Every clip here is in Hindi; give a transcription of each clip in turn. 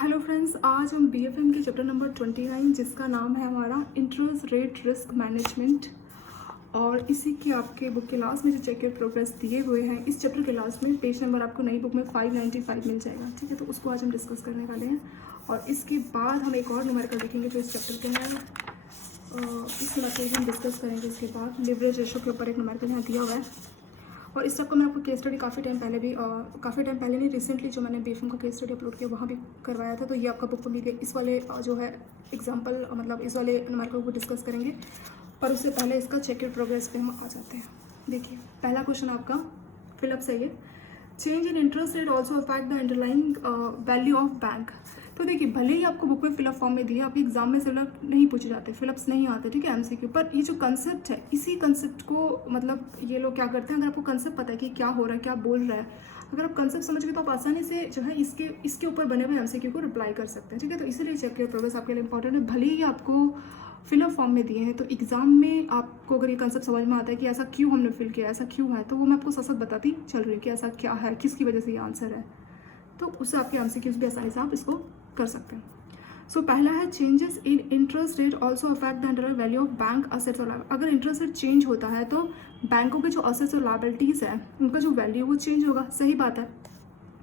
हेलो फ्रेंड्स, आज हम बीएफएम के चैप्टर नंबर 29 जिसका नाम है हमारा इंटरेस्ट रेट रिस्क मैनेजमेंट और इसी के आपके बुक के लास्ट में जो चेक प्रोग्रेस दिए हुए हैं इस चैप्टर के लास्ट में पेज नंबर आपको नई बुक में 595 मिल जाएगा। ठीक है, तो उसको आज हम डिस्कस करने वाले हैं और इसके बाद हम एक और न्यूमेरिकल देखेंगे जो इस चैप्टर के हैं। इस न्यूमेरिकल हम डिस्कस करेंगे। इसके बाद लिवरेज रेशो के ऊपर एक न्यूमेरिकल यहाँ दिया हुआ है और इस सबका मैं आपको केस स्टडी काफ़ी टाइम पहले नहीं रिसेंटली जो मैंने बीएफएम का केस स्टडी अपलोड किया वहाँ भी करवाया था। तो ये आपका बुक में भी इस वाले जो है एग्जांपल मतलब इस वाले न्यूमेरिकल को डिस्कस करेंगे, पर उससे पहले इसका चेक प्रोग्रेस पे हम आ जाते हैं। देखिए, पहला क्वेश्चन आपका फिलअप से ये change in interest rate also affect the underlying value of bank. तो देखिए, भले ही आपको बुक में फिलअप फॉर्म में दिया, आपके एग्जाम में फिलअप नहीं पूछे जाते, फिलअप्स नहीं आते, ठीक है, एमसीक्यू पर ये जो कंसेप्ट है इसी कंसेप्ट को मतलब ये लोग क्या करते हैं, अगर आपको कंसेप्ट पता है कि क्या हो रहा है, क्या बोल रहा है, अगर आप कंसेप्ट समझ गए तो आप आसानी से जो है इसके ऊपर बने हुए एमसीक्यू को रिप्लाई कर सकते हैं। ठीक है, तो इसीलिए चेक किया प्रोग्रेस आपके लिए इंपॉर्टेंट है। भले ही आपको फिलअप फॉर्म में दिए हैं तो एग्जाम में आपको अगर ये कंसेप्ट समझ में आता है कि ऐसा क्यों हमने फिल किया, ऐसा क्यों है, तो वो मैं आपको सच बताती चल रही हूँ कि ऐसा क्या है, किसकी वजह से ये आंसर है, तो उससे आपके एमसीक्यूज भी आसानी से आप इसको कर सकते हैं। सो पहला है changes in interest rate also affect the underlying value of bank assets और लायबिलिटी। अगर इंटरेस्ट रेट चेंज होता है तो बैंकों के जो असेट्स और लायबिलिटीज़ है उनका जो वैल्यू वो चेंज होगा। सही बात है।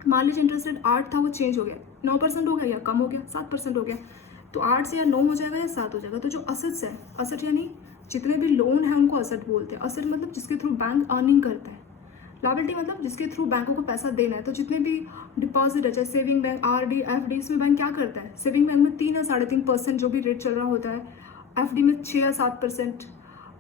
मान लीजिए इंटरेस्ट रेट 8 था, वो चेंज हो गया 9% हो गया या कम हो गया 7% हो गया, तो 8 से या 9 हो जाएगा या 7 हो जाएगा। तो जो असेट्स है, असेट यानी जितने भी लोन है उनको असेट बोलते हैं। असेट मतलब जिसके थ्रू बैंक अर्निंग करता है, लायबिलिटी मतलब जिसके थ्रू बैंकों को पैसा देना है। तो जितने भी डिपॉजिट है, चाहे सेविंग बैंक, आरडी, एफडी, इसमें बैंक क्या करता है, सेविंग बैंक में 3 या 3.5% जो भी रेट चल रहा होता है, एफडी में 6 या 7%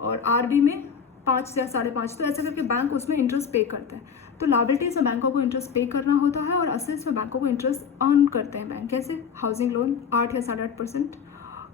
और आरडी में 5 या 5.5%। तो ऐसा करके बैंक उसमें इंटरेस्ट पे करता है। तो लायबिलिटीज में बैंकों को इंटरेस्ट पे करना होता है और असेट्स में बैंकों को इंटरेस्ट अर्न करते हैं बैंक। कैसे? हाउसिंग लोन 8 या 8.5%,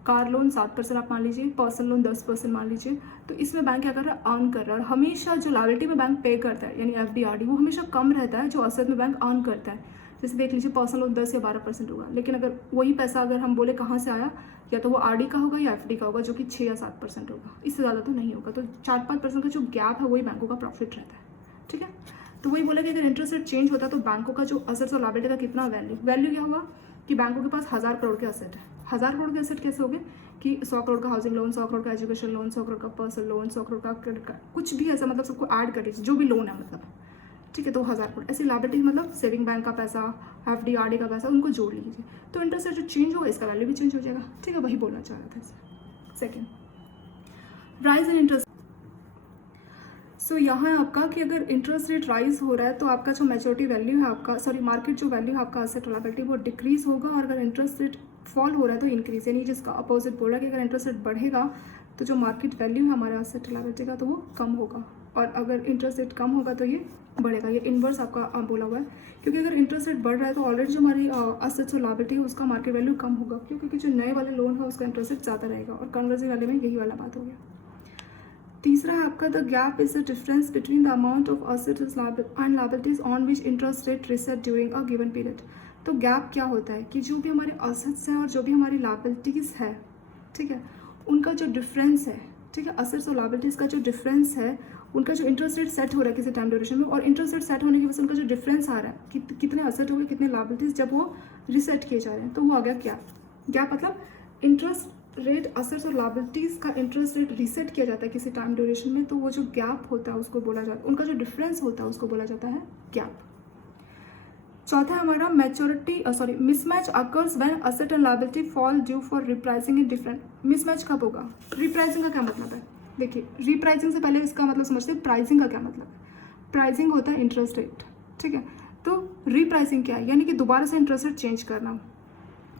कार लोन 7% आप मान लीजिए, पर्सनल लोन 10% मान लीजिए। तो इसमें बैंक क्या कर रहा है, अर्न कर रहा है। और हमेशा जो लायबिलिटी में बैंक पे करता है यानी एफडी आरडी वो हमेशा कम रहता है जो असेट में बैंक अर्न करता है। जैसे देख लीजिए, पर्सनल लोन 10 या 12% होगा, लेकिन अगर वही पैसा अगर हम बोले कहाँ से आया, या तो वो आरडी का होगा या एफडी का होगा जो कि 6 या 7% होगा, इससे ज़्यादा तो नहीं होगा। तो 4-5% का जो गैप है वही बैंकों का प्रॉफिट रहता है। ठीक है, तो वही बोला कि अगर इंटरेस्ट रेट चेंज होता है तो बैंकों का जो असेट्स और लायबिलिटी का कितना वैल्यू क्या हुआ कि बैंकों के पास 1000 करोड़ के असेट है। 1000 करोड़ के असेट कैसे हो गए कि 100 करोड़ का हाउसिंग लोन, 100 करोड़ का एजुकेशन लोन, 100 करोड़ का पर्सनल लोन, 100 करोड़ का क्रेडिट कार्ड, कुछ भी ऐसा मतलब सबको ऐड कर लीजिए जो भी लोन है मतलब। ठीक है, तो 1000 करोड़ ऐसी लायबिलिटी मतलब सेविंग बैंक का पैसा, एफडी आरडी का पैसा, उनको जोड़ लीजिए। तो इंटरेस्ट रेट जो चेंज होगा इसका वैल्यू भी चेंज हो जाएगा। ठीक है, वही बोलना चाह रहा था इसमें। Second, rise in interest. So यहाँ है आपका कि अगर इंटरेस्ट रेट राइज हो रहा है तो आपका जो मैच्योरिटी वैल्यू है आपका, सॉरी मार्केट जो वैल्यू है आपका असेट लायबिलिटी वो डिक्रीज होगा, और अगर इंटरेस्ट रेट फॉल हो रहा है तो इंक्रीज, यानी जिसका अपोजिट बोल रहा है कि अगर इंटरेस्ट रेट बढ़ेगा तो जो मार्केट वैल्यू है हमारे असेट लायबिलिटी का तो वो कम होगा, और अगर इंटरेस्ट रेट कम होगा तो ये बढ़ेगा। ये इन्वर्स आपका बोला हुआ है, क्योंकि अगर इंटरेस्ट रेट बढ़ रहा है तो ऑलरेडी जो हमारी असेट्स और लायबिलिटी है उसका मार्केट वैल्यू कम होगा, क्योंकि जो नए वाले लोन है उसका इंटरेस्ट रेट ज़्यादा रहेगा, और कन्वर्जन वाले में यही वाला बात हो गया। तीसरा है आपका the gap is the difference between the amount of assets and liabilities on which interest rate reset during a given period. तो गैप क्या होता है कि जो भी हमारे असेट्स हैं और जो भी हमारी लायबिलिटीज़ है, ठीक है, उनका जो डिफरेंस है, ठीक है, असेट्स और लायबिलिटीज़ का जो डिफरेंस है, उनका जो इंटरेस्ट रेट सेट हो रहा है किसी टाइम ड्यूरेशन में, और इंटरेस्ट रेट सेट होने की वजह से उनका जो डिफरेंस आ रहा है कि कितने असेट हो गए, कितने लायबिलिटीज़, जब वो रिसेट किए जा रहे हैं तो वो आ गया क्या गैप। मतलब इंटरेस्ट रेट, असेट्स और लायबिलिटीज़ का इंटरेस्ट रेट रीसेट किया जाता है किसी टाइम ड्यूरेशन में, तो वो जो गैप होता है उसको बोला जाता है, उनका जो डिफरेंस होता है उसको बोला जाता है गैप। चौथा है हमारा mismatch occurs when asset and liability fall due for repricing in different. Mismatch कब होगा? रिप्राइसिंग का क्या मतलब है? देखिए, रिप्राइसिंग से पहले इसका मतलब समझते हैं प्राइसिंग का क्या मतलब है। प्राइसिंग होता है इंटरेस्ट रेट, ठीक है, तो रिप्राइसिंग क्या है, यानी कि दोबारा से इंटरेस्ट रेट चेंज करना।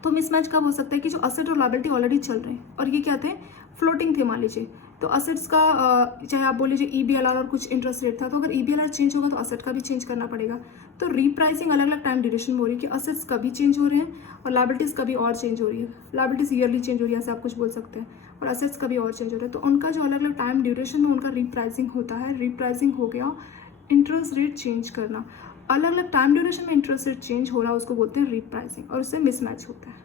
तो मिसमैच कब हो सकता है कि जो असेट और लायबिलिटी ऑलरेडी चल रहे हैं और ये क्या थे, फ्लोटिंग थे मान लीजिए, तो असेट्स का चाहे आप बोल लीजिए ईबीएलआर और कुछ इंटरेस्ट रेट था, तो अगर ईबीएलआर चेंज होगा तो असेट का भी चेंज करना पड़ेगा। तो रीप्राइसिंग अलग अलग टाइम ड्यूरेशन में हो रही है कि असेट्स कभी चेंज हो रहे हैं और लायबिलिटीज़ कभी और चेंज हो रही है। लायबिलिटीज़ ईयरली चेंज हो रही है ऐसे आप कुछ बोल सकते हैं, और असेट्स कभी और चेंज हो रहा है, तो उनका जो अलग अलग टाइम ड्यूरेशन में उनका रीप्राइसिंग होता है। रीप्राइसिंग हो गया इंटरेस्ट रेट चेंज करना, अलग अलग टाइम ड्यूरेशन में इंटरेस्ट रेट चेंज हो रहा है उसको बोलते हैं रीप्राइसिंग, और उससे मिसमैच होता है।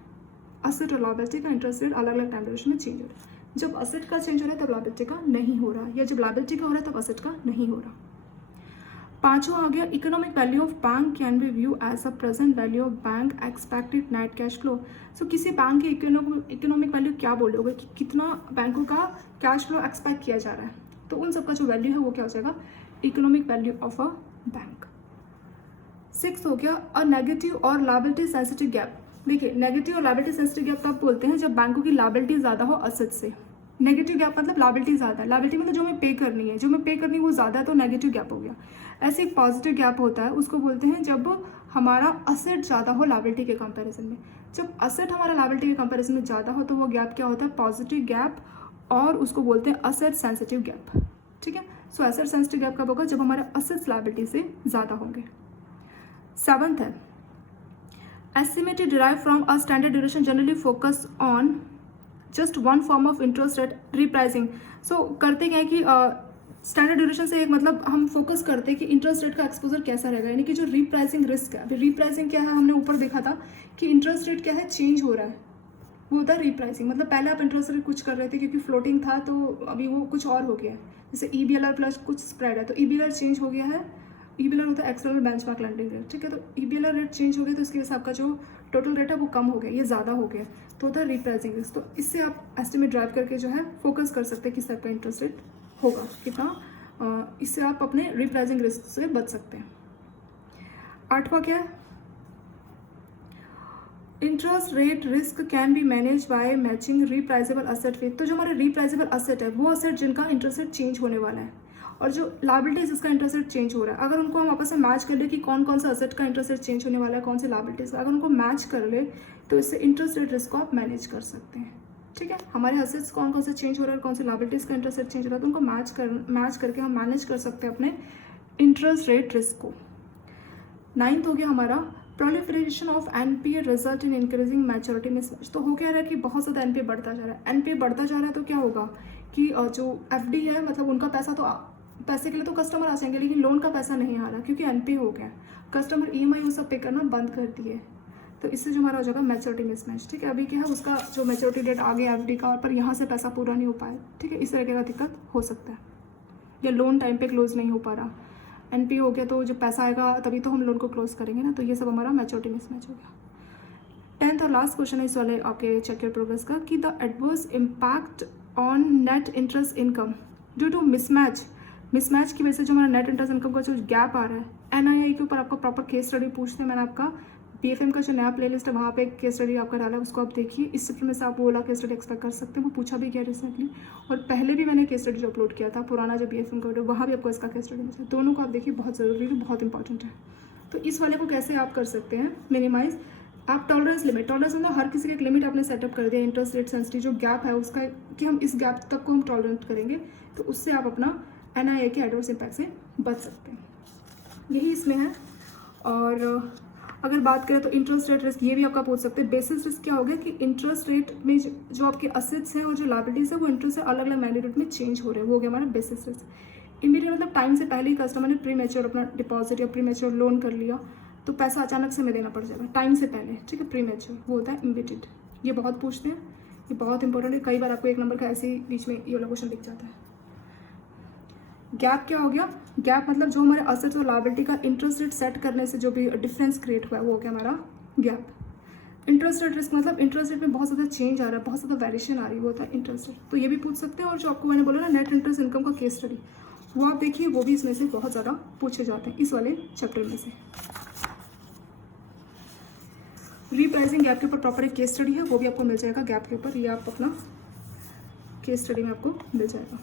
असेट और लायबिलिटी का इंटरेस्ट रेट अलग अलग टाइम ड्यूरेशन में चेंज हो रहा है। जब असेट का चेंज हो रहा है तब लायबिलिटी का नहीं हो रहा, या जब लायबिलिटी का हो रहा है तब असेट का नहीं हो रहा। पांचवा आ गया economic value of bank can be view as a present value of bank expected net cash flow. So किसी बैंक की इकोनॉमिक वैल्यू क्या बोलोगे कि कितना बैंकों का कैश फ्लो एक्सपेक्ट किया जा रहा है, तो उन सबका जो वैल्यू है वो क्या हो जाएगा, economic value of a bank. 6 हो गया अ नेगेटिव और लायबिलिटी सेंसिटिव गैप। देखिए नेगेटिव और लायबिलिटी सेंसिटिव गैप तब बोलते हैं जब बैंकों की लायबिलिटी ज़्यादा हो असेट से। नेगेटिव गैप मतलब लायबिलिटी ज़्यादा है, लायबिलिटी मतलब जो हमें पे करनी है, जो हमें पे करनी है वो ज़्यादा है, तो नेगेटिव गैप हो गया। ऐसे एक पॉजिटिव गैप होता है, उसको बोलते हैं जब हमारा असेट ज़्यादा हो लायबिलिटी के कंपैरिजन में। जब असेट हमारा लायबिलिटी के कंपैरिजन में ज़्यादा हो तो वो गैप क्या होता है, पॉजिटिव गैप, और उसको बोलते हैं असेट सेंसिटिव गैप। ठीक है, सो एसेट सेंसिटिव गैप कब होगा, जब हमारे असेट्स लायबिलिटी से ज़्यादा होंगे। 7th है estimated derive from a standard duration generally focus on just one form of interest rate repricing. So करते क्या है कि स्टैंडर्ड ड्यूरेशन से एक मतलब हम फोकस करते हैं कि इंटरेस्ट रेट का एक्सपोजर कैसा रहेगा, यानी कि जो रिप्राइसिंग रिस्क है। अभी रिप्राइसिंग क्या है, हमने ऊपर देखा था कि इंटरेस्ट रेट क्या है, चेंज हो रहा है, वो होता है रिप्राइसिंग। मतलब पहले आप इंटरेस्ट रेट कुछ कर रहे थे क्योंकि फ्लोटिंग था, तो अभी वो कुछ और हो गया है, जैसे EBLR प्लस कुछ स्प्रेड है तो EBLR चेंज हो गया है। EBLR होता है एक्सटर्नल बेंचमार्क लेंडिंग रेट, ठीक है, तो EBLR रेट चेंज हो गया तो इसकी वजह से आपका जो टोटल रेट है वो कम हो गया, ये ज़्यादा हो गया, तो होता है रिप्राइसिंग रिस्क। तो इससे आप एस्टिमेट ड्राइव करके जो है फोकस कर सकते हैं किस टाइप का इंटरेस्ट रेट होगा, कितना, इससे आप अपने रिप्राइसिंग रिस्क से बच सकते हैं। 8वां क्या है, interest rate risk can be manage by matching repriceable asset with. तो जो हमारे रिप्राइजेबल असेट है वो असेट जिनका इंटरेस्ट रेट चेंज होने वाला है, और जो लायबिलिटीज जिसका इंटरेस्ट रेट चेंज हो रहा है, अगर उनको हम आपस में मैच कर ले कि कौन कौन सा असेट का इंटरेस्ट रेट चेंज होने वाला है, कौन सी लायबिलिटीज का, अगर उनको मैच कर ले तो इससे इंटरेस्ट रेट रिस्क को आप मैनेज कर सकते हैं। ठीक है, हमारे असेट्स कौन कौन से चेंज हो रहा है, कौन सी लायबिलिटीज का इंटरेस्ट रेट चेंज हो रहा है, तो उनको मैच करके हम मैनेज कर सकते हैं अपने इंटरेस्ट रेट रिस्क को। 9th हो गया हमारा proliferation of NPA result in increasing maturity mismatch. तो हो क्या रहा है कि बहुत ज़्यादा NPA बढ़ता जा रहा है, NPA बढ़ता जा रहा है तो क्या होगा कि जो FD है मतलब उनका पैसा, तो पैसे के लिए तो कस्टमर आ जाएंगे लेकिन लोन का पैसा नहीं आ रहा क्योंकि NPA हो गया, कस्टमर EMI वो सब पे करना बंद कर दिए, तो इससे जो हमारा हो जाएगा मैच्योरिटी मिसमैच। ठीक है, अभी क्या है उसका जो मैच्योरिटी डेट आ गया FD का, पर यहाँ से पैसा पूरा नहीं हो पाया। ठीक है, इस तरह का दिक्कत हो सकता है, या लोन टाइम पे क्लोज नहीं हो पा रहा, NPA हो गया, तो जब पैसा आएगा तभी तो हम लोन को क्लोज करेंगे ना, तो ये सब हमारा मैच्योरिटी मिसमैच हो गया। 10th और लास्ट क्वेश्चन है इस वाले आपके चेक योर प्रोग्रेस का कि the adverse impact on net interest income due to mismatch की वजह से जो हमारा नेट इंटरेस्ट इनकम का जो गैप आ रहा है, NII के ऊपर आपको प्रॉपर केस स्टडी पूछते हैं। मैंने आपका BFM का जो नया प्लेलिस्ट है वहाँ पे एक केस स्टडी आपका डाला है, उसको आप देखिए। इस चैप्टर में से आप वो वाला केस स्टडी एक्सपेक्ट कर सकते हैं, वो पूछा भी गया रिसेंटली, और पहले भी मैंने केस स्टडी जो अपलोड किया था पुराना जो BFM का वीडियो, वहाँ भी आपको इसका केस स्टडी मिला। दोनों को आप देखिए, बहुत ज़रूरी है, बहुत इंपॉर्टेंट है। तो इस वाले को कैसे आप कर सकते हैं मिनिमाइज, आप टॉलरेंस मतलब हर किसी का एक लिमिट आपने सेटअप कर दिया इंटरेस्ट रेट सेंसिटिव जो गैप है उसका, कि हम इस गैप तक को हम टॉलरेंट करेंगे, तो उससे आप अपना NII के एडवर्स इम्पैक्ट से बच सकते हैं, यही इसमें है। और अगर बात करें तो इंटरेस्ट रेट रिस्क ये भी आपका पूछ सकते हैं। बेसिस रिस्क क्या हो गया कि इंटरेस्ट रेट में जो आपके असेट्स हैं और जो लायबिलिटीज़ है वो इंटरेस्ट से अलग अलग मैग्नीट्यूड में चेंज हो रहे हैं, वो हो गया हमारा बेसिस रिस्क। इमीडिएट मतलब टाइम से पहले ही कस्टमर ने प्री मैच्योर अपना डिपॉजिट या प्री मैच्योर लोन कर लिया तो पैसा अचानक से हमें देना पड़ जाएगा टाइम से पहले। ठीक है, प्री मैच्योर वो होता है इमीडिएट, ये बहुत पूछते हैं, ये बहुत इंपॉर्टेंट है। कई बार आपको एक नंबर का ऐसे ही बीच में ये वाला क्वेश्चन दिख जाता है। गैप क्या हो गया, गैप मतलब जो हमारे असेट्स और लायबिलिटी का इंटरेस्ट रेट सेट करने से जो भी डिफरेंस क्रिएट हुआ है वो हो गया हमारा गैप। इंटरेस्ट रेट रिस्क मतलब इंटरेस्ट रेट में बहुत ज़्यादा चेंज आ रहा है, बहुत ज़्यादा वेरिएशन आ रही है, वो होता है इंटरेस्ट रेट, तो ये भी पूछ सकते हैं। और जो आपको मैंने बोला ना नेट इंटरेस्ट इनकम का केस स्टडी, वो आप देखिए, वो भी इसमें से बहुत ज़्यादा पूछे जाते हैं इस वाले चैप्टर में से। रीप्राइसिंग गैप के ऊपर प्रॉपर एक केस स्टडी है, वो भी आपको मिल जाएगा गैप के ऊपर, ये आप अपना केस स्टडी में आपको मिल जाएगा।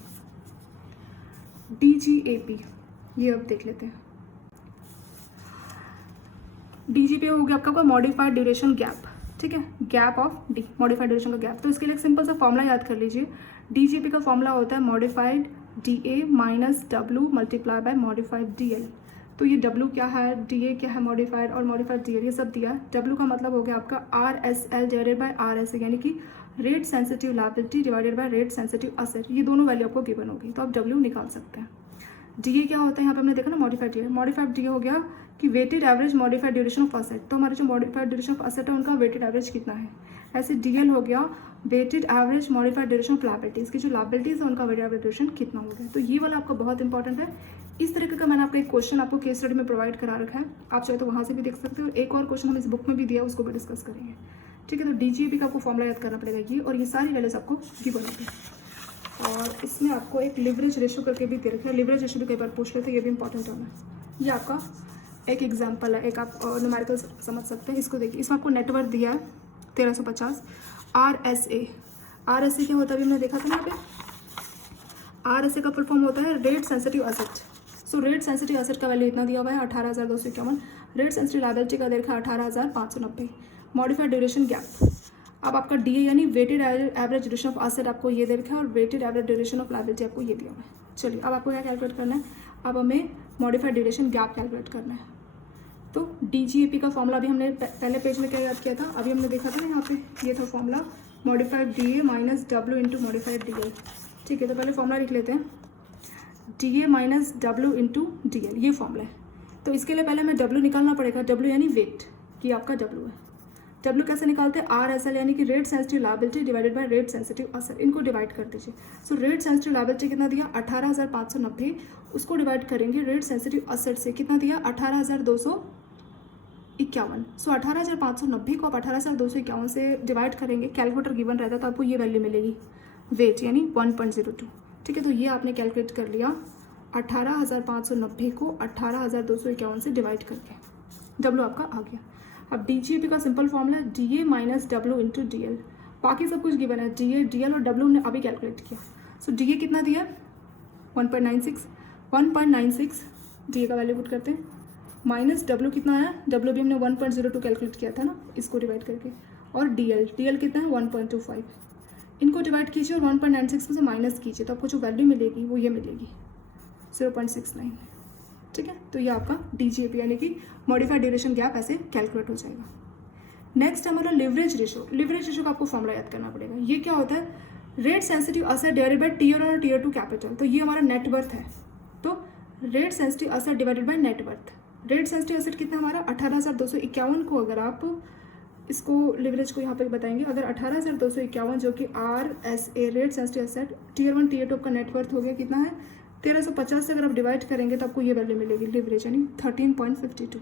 DGAP ये अब देख लेते हैं। DGAP हो गया आपका मॉडिफाइड ड्यूरेशन गैप। ठीक है, gap of D, modified duration का गैप। तो इसके लिए एक सिंपल सा फॉर्मूला याद कर लीजिए। DGAP का फॉर्मूला होता है modified DA minus W multiply by modified DL। तो ये W क्या है, DA क्या है, मॉडिफाइड और मॉडिफाइड DL ये सब दिया है। W का मतलब हो गया आपका RSL डिवाइडेड बाय RSA, यानी कि rate sensitive liability divided by rate sensitive asset, ये दोनों वैल्यू आपको गिवन होगी, तो आप W निकाल सकते हैं। डीए क्या होता है, यहाँ पे हमने देखा ना मॉडिफाइड डीए। मॉडिफाइड डीए हो गया कि weighted average modified duration of asset, तो हमारे जो मॉडिफाइड ड्यूरेशन ऑफ असेट है उनका वेटेड एवरेज कितना है। ऐसे डीएल हो गया weighted average modified duration of liabilities की जो लायबिलिटीज़ है उनका वेटेड एवरेज ड्यूरेशन कितना हो गया। तो ये वाला आपका बहुत इंपॉर्टेंट है। इस तरीके का मैंने आपको एक क्वेश्चन आपको केस स्टडी में प्रोवाइड करा रखा है, आप चाहे तो वहाँ से भी देख सकते हो। एक और क्वेश्चन हम इस बुक में भी दिया है, उसको भी डिस्कस करेंगे, ठीक है। तो डीजीएपी का आपको फॉर्मूला याद करना पड़ेगा ये, और ये सारी वैल्यूज आपको गिवन होती है। और इसमें आपको एक लिवरेज रेशो करके भी दे रखा है, लिवरेज रेशो भी कई बार पूछ लेते हैं, ये भी इंपॉर्टेंट टर्म है। ये आपका एक एग्जांपल है, एक आप न्यूमेरिकल समझ सकते हैं। इसको देखिए, इसमें आपको नेटवर्थ दिया है 1350। आरएसए क्या होता है, अभी हमने देखा था ना यहाँ पे। आरएसए का फुल फॉर्म होता है rate sensitive asset. So rate sensitive asset का वैल्यू इतना दिया हुआ है 18,251। रेट सेंसिटिव लायबिलिटी का दे रखा है 18,590। मॉडिफाइड ड्यूरेशन गैप, अब आपका डीए यानी weighted average duration of asset आपको ये दे रखा है, और weighted average duration of liability आपको ये दिया हुआ है। चलिए अब आपको क्या कैलकुलेट करना है, अब हमें मॉडिफाइड ड्यूरेशन गैप कैलकुलेट करना है। तो डीजीएपी का फॉर्मूला अभी हमने पहले पेज में क्या याद किया था, अभी हमने देखा था ना यहाँ पे, ये था formula modified DA minus W into modified DL, ठीक है। तो पहले फॉर्मूला लिख लेते हैं, DA minus W into DL, ये फॉर्मूला है। तो इसके लिए पहले हमें डब्ल्यू निकालना पड़ेगा, डब्ल्यू यानी वेट, कि आपका डब्ल्यू है। डब्ल्यू कैसे निकालते हैं, आर एस एल यानी कि rate sensitive liability divided by rate sensitive asset, इनको डिवाइड कर दीजिए। सो रेट सेंसिटिव लायबिलिटी कितना दिया 18,590, उसको डिवाइड करेंगे रेट सेंसिटिव असेट से, कितना दिया 18,251। सो 18,590 को आप 18,251 से डिवाइड करेंगे, कैलकुलेटर गिवन रहता तो आपको ये वैल्यू मिलेगी, वेट यानी 1.02, ठीक है। तो ये आपने कैलकुलेट कर लिया 18,590 को 18,251 से डिवाइड करके, डब्ल्यू आपका आ गया। अब डीजीएपी का सिंपल फॉर्मूला है DA minus W into DL, बाकी सब कुछ गिवन है, डीए डीएल और डब्ल्यू हमने अभी कैलकुलेट किया। सो डीए कितना दिया 1.96 डीए का वैल्यू पुट करते हैं, माइनस डब्ल्यू कितना आया, डब्ल्यू भी हमने 1.02 कैलकुलेट किया था ना, इसको डिवाइड करके, और डीएल कितना है 1.25, इनको डिवाइड कीजिए और 1.96 में से माइनस कीजिए, तो आपको जो वैल्यू मिलेगी वो ये मिलेगी 0.69, ठीक है। तो ये आपका डीजीएपी यानी कि मॉडिफाइड ड्यूरेशन गैप ऐसे कैलकुलेट हो जाएगा। नेक्स्ट हमारा लिवरेज रेशो, लिवरेज रेशो का आपको फॉर्मूला याद करना पड़ेगा। ये क्या होता है, rate sensitive asset divided by tier 1 और टीयर 2 कैपिटल, तो ये हमारा नेटवर्थ है। तो rate sensitive asset divided bye net worth, rate sensitive asset कितना हमारा 18,251 को, अगर आप इसको लिवरेज को यहाँ पे बताएंगे, अगर 18,251 जो कि RSA rate sensitive asset tier 1 tier 2 का नेटवर्थ हो गया, कितना है 1350 से अगर आप डिवाइड करेंगे तो आपको ये वैल्यू मिलेगी लिवरेज यानी 13.52।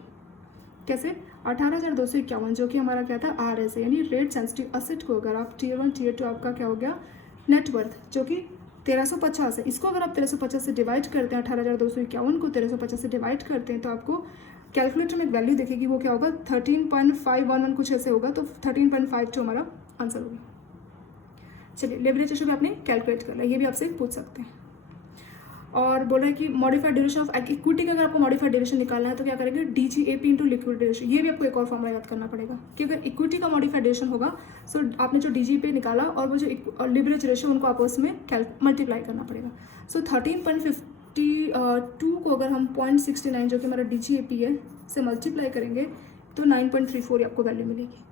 कैसे 18,251 जो कि हमारा क्या था आरएसए यानी रेट सेंसिटिव असेट को, अगर आप टीयर 1 टीयर 2 आपका क्या हो गया नेटवर्थ जो कि 1350 है, इसको अगर आप 1350 से डिवाइड करते हैं, 18,251 को 1350 से डिवाइड करते हैं, तो आपको कैलकुलेटर में एक वैल्यू दिखेगी, वो क्या होगा 13.511 कुछ ऐसे होगा, तो 13.52 हमारा आंसर होगा। चलिए लिवरेज रेशो भी आपने कैलकुलेट कर लिया, ये भी आपसे पूछ सकते हैं। और बोल रहा है कि मॉडिफाइड ड्यूरेशन ऑफ इक्विटी का अगर आपको मॉडिफाइड ड्यूरेशन निकालना है तो क्या करेंगे डीजीएपी इंटू लिक्विड ड्यूरेशन, ये भी आपको एक और फॉर्मूला याद करना पड़ेगा कि अगर इक्विटी का मॉडिफाइड ड्यूरेशन होगा, सो आपने जो डीजीएपी निकाला और वो जो लिवरेज रेशो उनको आपस में मल्टीप्लाई करना पड़ेगा। सो 13.52 को अगर हम 0.69 जो कि हमारा डीजीएपी है से मल्टीप्लाई करेंगे तो 9.34 आपको वैल्यू मिलेगी,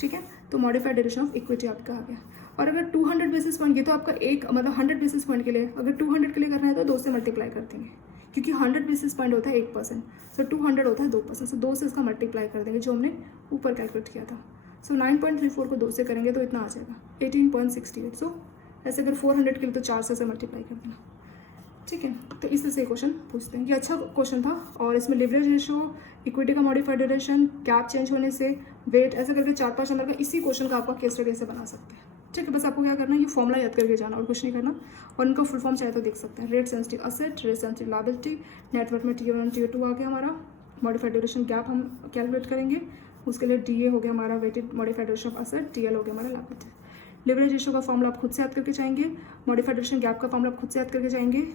ठीक है। तो मॉडिफाइड ड्यूरेशन ऑफ इक्विटी आपका आ गया। और अगर 200 बेसिस पॉइंट, ये तो आपका एक मतलब 100 बेसिस पॉइंट के लिए, अगर 200 के लिए करना है तो 2 से मल्टीप्लाई कर देंगे, क्योंकि 100 बेसिस पॉइंट होता है 1%, सो 200 होता है 2%, सो 2 से इसका मल्टीप्लाई कर देंगे जो हमने ऊपर कैलकुलेट किया था। सो 9.34 को 2 से करेंगे तो इतना आ जाएगा 18.68। सो ऐसे अगर 400 के लिए तो 4 से मल्टीप्लाई कर देना, ठीक है। तो इस तरह से क्वेश्चन पूछते हैं, ये अच्छा क्वेश्चन था। और इसमें लिवरेज रेशो, इक्विटी का मॉडिफाइड ड्यूरेशन, गैप चेंज होने से, वेट, ऐसे करके 4-5 नंबर का इसी क्वेश्चन का आपका केस स्टडी से बना सकते हैं, ठीक है। बस आपको क्या करना है, ये फॉर्मूला याद करके जाना और कुछ नहीं करना, और इनका फुल फॉर्म चाहे तो देख सकते हैं। Rate sensitive asset, rate sensitive liability, network में टीयर 1 टीयर 2 आ गया हमारा, मॉडिफाइड ड्यूरेशन गैप हम कैलकुलेट करेंगे, उसके लिए डीए हो गया हमारा weighted modified duration of asset, TL हो गया हमारा लायबिलिटी। लिवरेज रेशो का फॉर्मूला आप खुद से याद करके जाएंगे, मॉडिफाइड ड्यूरेशन गैप का फॉर्मूला आप खुद से याद करके जाएंगे,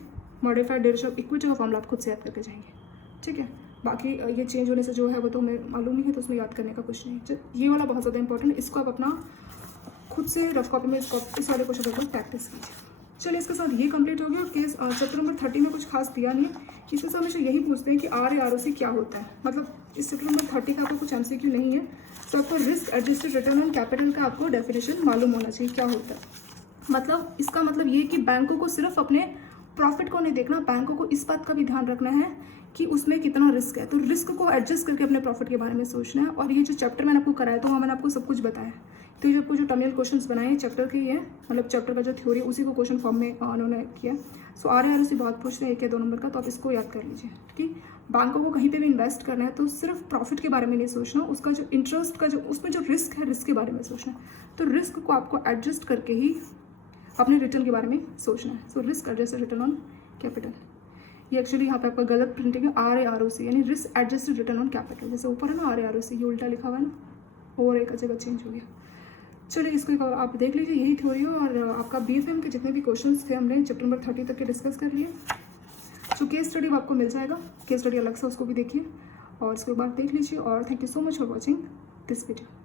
मॉडिफाइड ड्यूरेशन ऑफ इक्विटी का फॉर्मूला आप खुद से याद करके जाएंगे, ठीक है। बाकी ये चेंज होने से जो है वो तो हमें मालूम ही है, तो उसमें याद करने का कुछ नहीं। ये वाला बहुत ज़्यादा इंपॉर्टेंट है, इसको आप अपना खुद से रफ कॉपी में इस वाले क्वेश्चन पर प्रैक्टिस कीजिए। चलिए इसके साथ ये कंप्लीट हो गया। केस चैप्टर नंबर 30 में कुछ खास दिया नहीं, इसके साथ हमेशा यही पूछते हैं कि RAROC क्या होता है, मतलब इस चैप्टर नंबर 30 का आपको कुछ MCQ नहीं है, तो आपको risk adjusted return on capital का आपको डेफिनेशन मालूम होना चाहिए क्या होता है। मतलब इसका मतलब ये कि बैंकों को सिर्फ अपने प्रॉफिट को नहीं देखना, बैंकों को इस बात का भी ध्यान रखना है कि उसमें कितना रिस्क है, तो रिस्क को एडजस्ट करके अपने प्रॉफिट के बारे में सोचना है। और ये जो चैप्टर मैंने आपको कराया तो वहाँ मैंने आपको सब कुछ बताया, तो ये आपको जो टर्मिनल क्वेश्चंस बनाए चैप्टर के ही है, मतलब चैप्टर का जो थ्योरी उसी को क्वेश्चन फॉर्म में उन्होंने किया। सो RAROC बहुत पूछते हैं 1 या 2 नंबर का, तो आप इसको याद कर लीजिए। ठीक है, बैंकों को कहीं पे भी इन्वेस्ट करना है तो सिर्फ प्रॉफिट के बारे में नहीं सोचना, उसका जो इंटरेस्ट का जो उसमें जो रिस्क है, रिस्क के बारे में सोचना है। तो रिस्क को आपको एडजस्ट करके ही अपने रिटर्न के बारे में सोचना है। So risk adjusted return on capital, ये एक्चुअली यहाँ पे आपका गलत प्रिंटिंग है, RAROC यानी risk adjusted return on capital, जैसे ऊपर है ना RAROC, ये उल्टा लिखा हुआ है ना, और एक जगह चेंज हो गया। चलिए इसको आप देख लीजिए, यही थ्योरी है। और आपका BFM के जितने भी क्वेश्चंस थे हमने चैप्टर नंबर 30 तक के डिस्कस कर लिए। जो केस स्टडी आपको मिल जाएगा, केस स्टडी अलग से उसको भी देखिए और इसके बाद देख लीजिए। और thank you so much for watching this video.